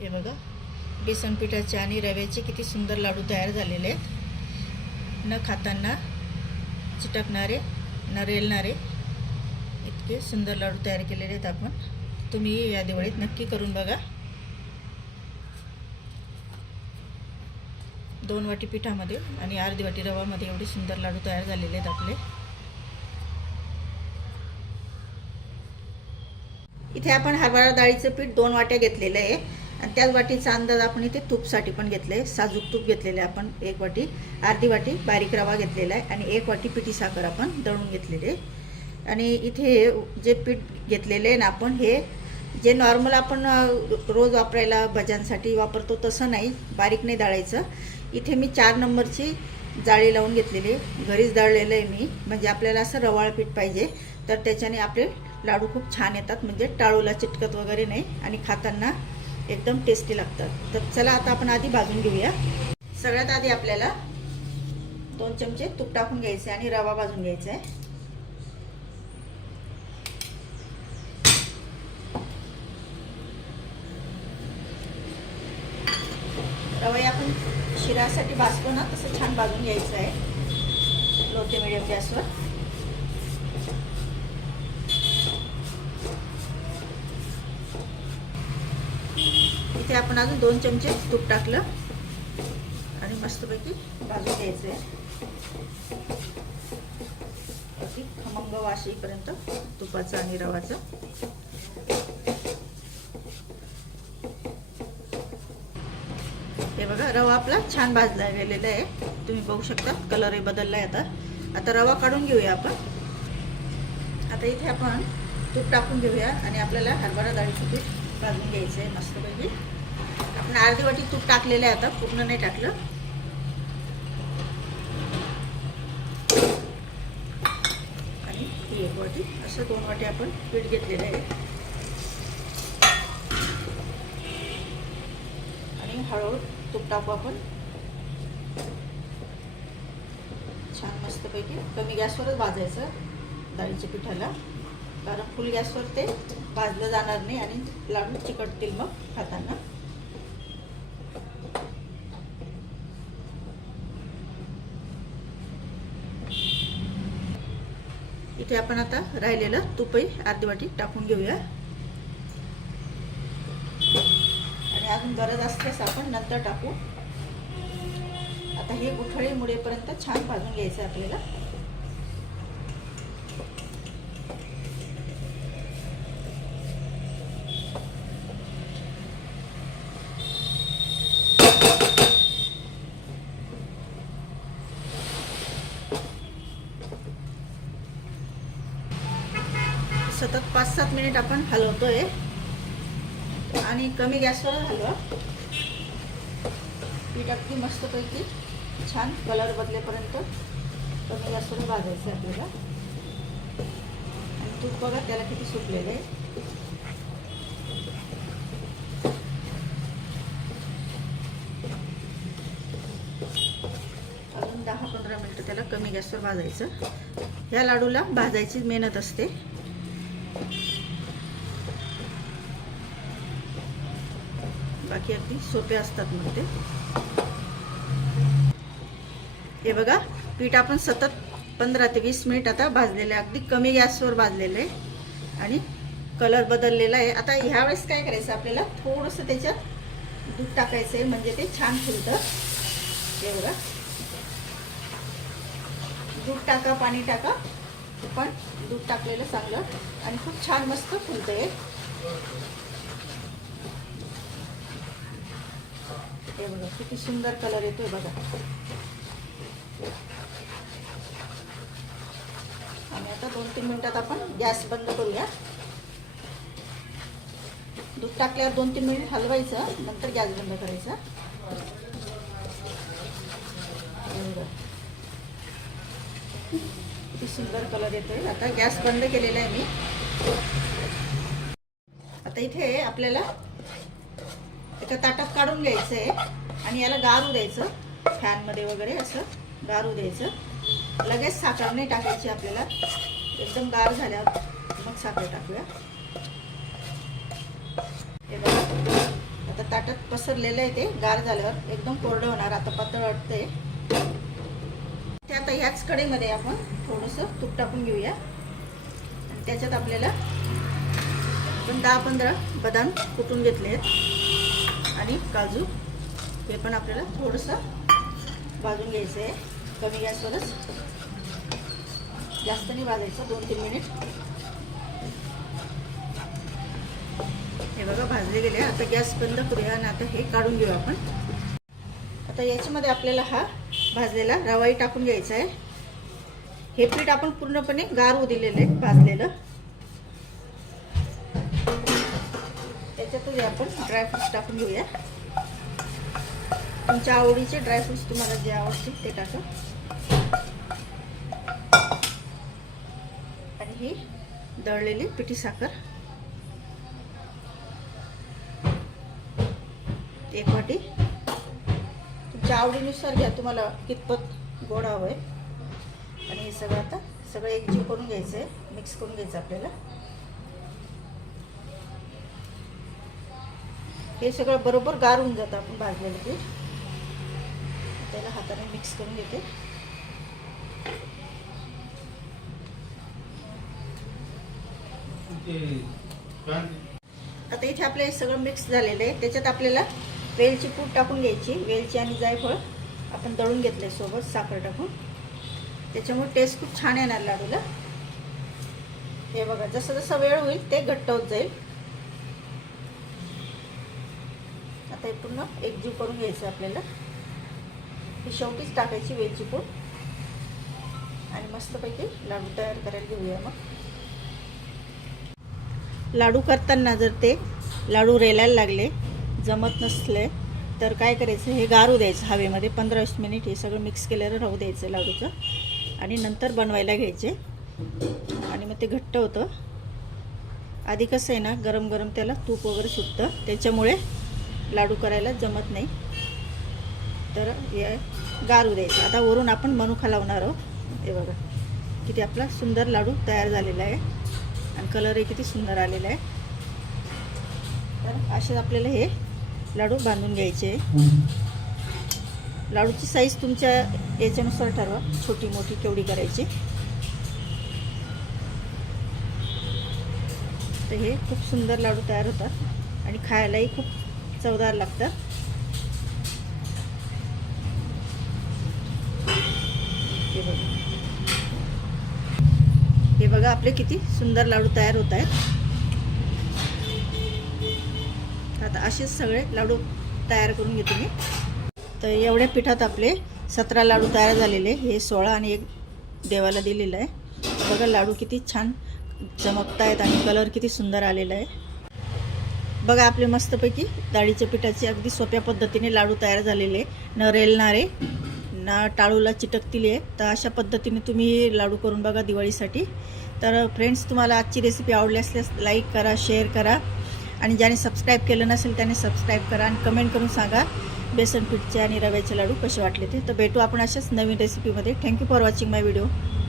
हे बघा. बेसन पिठाचे आणि रव्याचे किती सुंदर लाडू तयार झालेले आहेत. न खाताना चिटकणारे न रेलणारे इतके सुंदर लाडू तयार केलेले आहेत आपण. तुम्ही या दिवाळीत नक्की करून बघा. दोन वाटी पिठामध्ये आणि अर्धी वाटी रवामध्ये एवढे सुंदर लाडू तयार झालेले आहेत आपले. इथे आपण हरभरा डाळीचं पीठ दोन वाट्या घेतलेलं आहे. आणि त्याच वाटीचा अंदाज आपण इथे तूपसाठी पण घेतलं आहे. साजूक तूप घेतलेलं आहे आपण एक वाटी अर्धी वाटी बारीक रवा घेतलेला आहे आणि एक वाटी पिठी साखर आपण दळून घेतलेली आहे. आणि इथे जे पीठ घेतलेलं आहे ना आपण हे जे नॉर्मल आपण रोज वापरायला भज्यांसाठी वापरतो तसं नाही बारीक नाही दळायचं. इथे मी चार नंबरची जाळी लावून घेतलेली आहे. घरीच दळलेलं आहे मी. म्हणजे आपल्याला असं रवाळ पीठ पाहिजे. तर त्याच्याने आपले लाडू खूप छान येतात. म्हणजे टाळूला चिटकत वगैरे नाही. आणि खाताना एकदम टेस्टी लागतात. तर चला आता आपण आधी भाजून घेऊया. सगळ्यात आधी आपल्याला दोन चमचे तूप टाकून घ्यायचे आणि रवा भाजून घ्यायचा आहे. रवा आपण शिरासाठी भाजतो ना तसं छान भाजून घ्यायचं आहे. लो ते मिडियम गॅसवर. इथे आपण अजून दोन चमचे तूप टाकलं. आणि मस्तपैकी भाजून घ्यायचं आहे अगदी खमंग वास येईपर्यंत तुपाचं आणि रवाचं. हे बघा रवा आपला छान भाजला गेलेला आहे. तुम्ही बघू शकता कलरही बदलला आहे आता. आता रवा काढून घेऊया आपण. आता इथे आपण तूप टाकून घेऊया आणि आपल्याला हरभरा डाळीचं पीठ भाजून घ्यायचं आहे मस्तपैकी. आपण अर्धी वाटी तूप टाकलेलं आहे आता पूर्ण नाही टाकलं. आणि ही एक वाटी असं दोन वाटी आपण पीठ घेतलेलं आहे. आणि हळूहळू तूप टाकू आपण. छान मस्तपैकी. कमी गॅसवरच भाजायचं डाळीच्या पिठाला. कारण फुल गॅसवर ते भाजलं जाणार नाही आणि लाडू चिकटतील मग खाताना. इथे आपण आता राहिलेलं तुपही अर्धी वाटी टाकून घेऊया. आणि अजून गरज असल्यास आपण नंतर टाकू. आता हे गुठळी मुळेपर्यंत छान भाजून घ्यायचं आहे आपल्याला सतत पाच सात मिनिट आपण हलवतोय. आणि कमी गॅसवर हलवा. पीठ अगदी मस्तपैकी छान कलर बदलेपर्यंत कमी गॅसवर भाजायचं आहे आपल्याला. आणि तूप बघा त्याला किती सुटलेलं आहे. अजून दहा पंधरा मिनटं त्याला कमी गॅसवर भाजायचं. या लाडूला भाजायची मेहनत असते. बाकी अगदी सोपे असतात मग ते. हे बघा पीठ आपण सतत पंधरा ते वीस मिनिट आता भाजलेलं आहे. अगदी कमी गॅसवर भाजलेलं आहे. आणि कलर बदललेला आहे. आता ह्या वेळेस काय करायचं आपल्याला? थोडंसं त्याच्यात दूध टाकायचं आहे. म्हणजे ते छान फुलतं. हे बघा. दूध टाका पाणी टाका. पण दूध टाकलेलं चांगलं. आणि खूप छान मस्त फुलतं आहे हे बघा किती सुंदर कलर येतोय बघा. आणि आता दोन तीन मिनिटात आपण गॅस बंद करूया. दूध टाकल्यावर दोन तीन मिनिट हलवायचं नंतर गॅस बंद करायचा. किती सुंदर कलर येतोय. आता गॅस बंद केलेला आहे मी. आता इथे आपल्याला एका ताटात काढून घ्यायचं आहे आणि याला गारू द्यायचं. फॅनमध्ये वगैरे असं गारू द्यायचं. लगेच साखर नाही टाकायची आपल्याला. एकदम गार झाल्यावर मग साखर टाकूया. हे बघा. आता ताटात पसरलेलं आहे ते. गार झाल्यावर एकदम कोरडं होणार. आता पातळ वाटतंय. ते आता ह्याच कडेमध्ये आपण थोडंसं तूप टाकून घेऊया. आणि त्याच्यात आपल्याला पण दहा पंधरा बदाम कुटून घेतले आहेत आणि काजू. हे पण आपल्याला थोडंसं भाजून घ्यायचं आहे कमी गॅसवरच. जास्त नाही भाजायचं दोन तीन मिनिट. हे बघा भाजले गेले. आता गॅस बंद करूया आणि आता हे काढून घेऊ आपण. आता याच्यामध्ये आपल्याला हा भाजलेला रवाई टाकून घ्यायचा आहे हे पीठ आपण पूर्णपणे गार होऊ दिलेलं आहे भाजलेलं. त्याच्यातच आपण ड्रायफ्रुट्स टाकून घेऊया. तुमच्या आवडीचे ड्रायफ्रुट्स तुम्हाला जे आवडतील ते टाका. आणि ही दळलेली पिठी साखर. एक वाटी. तुमच्या आवडीनुसार घ्या तुम्हाला कितपत गोड हवं आहे आणि हे सगळं आता सगळं एकजीव करून घ्यायचं आहे मिक्स करून घ्यायचं आपल्याला. हे सगळं बरोबर गार होऊन जातं आपण भाजलेलं पीठ. त्याला हाताने मिक्स करून घेते. आता इथे आपलं हे सगळं मिक्स झालेलं आहे. त्याच्यात आपल्याला वेलची पूड टाकून घ्यायची. वेलची आणि जायफळ आपण दळून घेतले सोबत साखर टाकून. त्याच्यामुळे टेस्ट खूप छान येणार लाडूला. हे बघा जसं जसं वेळ होईल ते घट्ट होत जाईल. आता हे पूर्ण एकजीव करून घ्यायचं आपल्याला. ही शेवटीच टाकायची वेलची पूड आणि मस्तपैकी लाडू तयार करायला घेऊया मग. लाडू करताना जर ते लाडू रेलायला लागले जमत नसले तर काय करायचं? हे गारू द्यायचं हवेमध्ये. पंधरा वीस मिनिट हे सगळं मिक्स केलेलं राहू द्यायचं लाडूचं. आणि नंतर बनवायला घ्यायचे. आणि मग ते घट्ट होतं. आधी कसं आहे ना गरम गरम त्याला तूप वगैरे सुटतं. त्याच्यामुळे लाडू करायला जमत नाही. तर हे गारू द्यायचं. आता वरून आपण मनुखा लावणार आहोत. हे बघा किती आपला सुंदर लाडू तयार झालेला आहे. आणि कलरही किती सुंदर आलेला आहे. तर असेच आपल्याला हे लाडू बांधून घ्यायचे लाडूची साईज तुमच्या याच्यानुसार ठरवा. छोटी मोठी केवढी करायची. तर हे खूप सुंदर लाडू तयार होतात. आणि खायलाही खूप चवदार लागतात. हे बघा. हे बघा आपले किती सुंदर लाडू तयार होत आहेत. आता असेच सगळे लाडू तयार करून घेते मी. तर एवढ्या पिठात आपले सतरा लाडू तयार झालेले. हे सोळा आणि एक देवाला दिलेलं आहे. बघा लाडू किती छान चमकत आहेत आणि कलर किती सुंदर आलेला आहे. बघा आपले मस्तपैकी डाळीच्या पिठाचे अगदी सोप्या पद्धतीने लाडू तयार झालेले. न रेलणारे ना टाळूला चिटकतील आहे तर अशा पद्धतीने तुम्ही लाडू करून बघा दिवाळीसाठी. तर फ्रेंड्स तुम्हाला आजची रेसिपी आवडली असल्यास लाईक करा शेअर करा. आणि ज्याने सबस्क्राईब केलं नसेल त्याने सबस्क्राईब करा आणि कमेंट करून सांगा बेसन पीठचे आणि रव्याचे लाडू कसे वाटले ते. तर भेटू आपण अशाच नवीन रेसिपीमध्ये thank you for watching my video